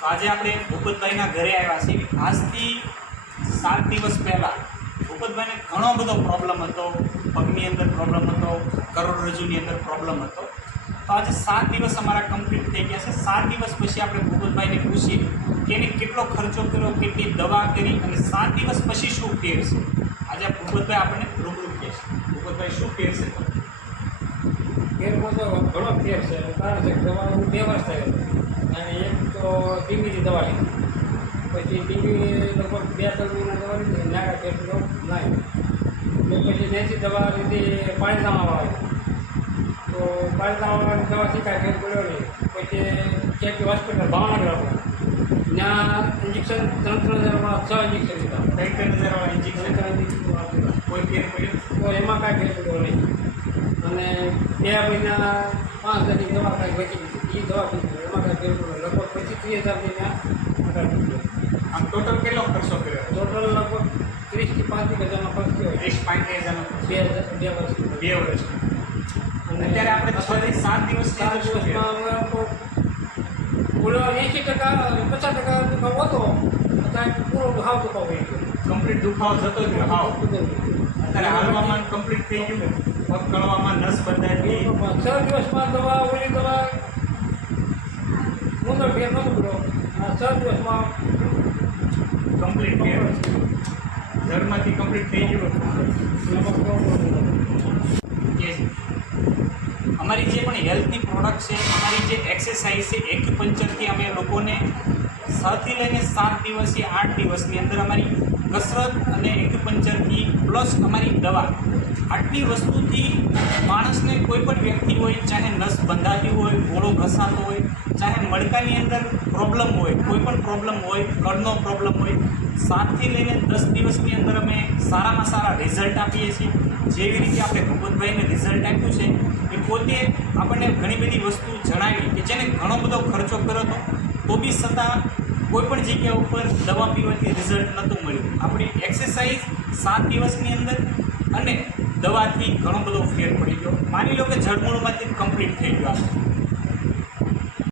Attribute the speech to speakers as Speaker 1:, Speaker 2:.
Speaker 1: તો આજે આપણે ભૂપતભાઈના ઘરે આવ્યા છીએ. આજથી સાત દિવસ પહેલાં ભૂપતભાઈને ઘણો બધો પ્રોબ્લેમ હતો. પગની અંદર પ્રોબ્લેમ હતો, કરોડરજ્જુની અંદર પ્રોબ્લેમ હતો. તો આજે સાત દિવસ અમારા કમ્પ્લીટ થઈ ગયા છે. સાત દિવસ પછી આપણે ભૂપતભાઈને પૂછીએ કે એને કેટલો ખર્ચો કર્યો, કેટલી દવા કરી અને સાત દિવસ પછી શું ફેર છે? આજે ભૂપતભાઈ આપણને રૂબરૂ કહેશે ભૂપતભાઈ, શું ફેર છે
Speaker 2: ફેર તો ઘણો ફેર છે. કારણ છે કે દવા હું બે વર્ષ થયો અને એક તો ટીબીની દવા લીધી પછી ટીબી લગભગ બે ત્રણ મહિના દવા લીધી નાગા ફેર તો તો પછી નેસી દવા લીધી પાણીતાણાવાળી તો પાણીતાણાવાળી દવા શીખાય ફેર પડ્યો નહીં. પછી ચેકી હોસ્પિટલ ભાવનગર આપણે ત્યાં ઇન્જેક્શન ત્રણ ત્રણ હજારમાં છ ઇન્જેક્શન લીધા.
Speaker 1: ત્રણ ત્રણ હજાર ઇન્જેક્શન
Speaker 2: ત્રણ ત્રણ injection આપેલા.
Speaker 1: કોઈ ફેર પડ્યો
Speaker 2: તો એમાં કાંઈ ફેર પડ્યો નહીં અને બે મહિના પાંચ હજારની દવા કાંઈ બચી એ દવા પીધી એમાં કાંઈ લગભગ પચીસ ત્રીસ હજાર મહિના
Speaker 1: આમ ટોટલ કેટલો ખર્ચો કર્યો?
Speaker 2: ટોટલ લગભગ ત્રીસથી પાંત્રીસ હજારનો ખર્ચ થયો.
Speaker 1: ત્રીસ પાંત્રીસ હજારનો
Speaker 2: બે હજાર બે વર્ષ
Speaker 1: બે વર્ષ અત્યારે આપણે છ સાત દિવસ
Speaker 2: સાત દિવસમાં પૂરો એંસી ટકા પચાસ ટકા દુખાવો હતો. અત્યારે પૂરો દુખાવ દુખાવો
Speaker 1: કમ્પ્લીટ દુખાવો જતો જ હાવ અત્યારે હાલવામાં કમ્પ્લીટ થઈ ગયું. પગ કળવામાં નસ બંધાઈ ગઈ.
Speaker 2: છ દિવસમાં દવા ઓલી દવા હું તો ફેર નહોતો પડ્યો. આ છ દિવસમાં
Speaker 1: કમ્પ્લીટ ફેર ઘરમાંથી કમ્પ્લીટ થઈ ગયું. અમારી જે પણ હેલ્થની પ્રોડક્ટ છે અમારી જે એક્સરસાઇઝ છે એક્યુપંચરથી અમે લોકોને છથી લઈને સાત દિવસથી આઠ દિવસની અંદર અમારી કસરત અને એક્યુપંચરથી પ્લસ અમારી દવા આટલી વસ્તુથી માણસને કોઈ પણ વ્યક્તિ હોય, ચાહે નસ બંધાતી હોય, ગોળો ઘસાતો હોય, ચાહે મડકાની અંદર પ્રોબ્લેમ હોય, કોઈ પણ પ્રોબ્લેમ હોય કળનો પ્રોબ્લેમ હોય સાતથી લઈને દસ દિવસની અંદર અમે સારામાં સારા રિઝલ્ટ આપીએ છીએ. જેવી રીતે આપણે ભૂપતભાઈને રિઝલ્ટ આપ્યું છે, એ પોતે આપણને ઘણી બધી વસ્તુ જણાવી કે જેને ઘણો બધો ખર્ચો કર્યો હતો. તો બી છતાં કોઈ પણ જગ્યા ઉપર દવા પીવાથી રિઝલ્ટ નહોતું મળ્યું. આપણી એક્સરસાઇઝ સાત દિવસની અંદર અને દવાથી ઘણો બધો ફેર પડી ગયો. માની લો કે જળમૂળમાંથી કમ્પ્લીટ થઈ ગયો.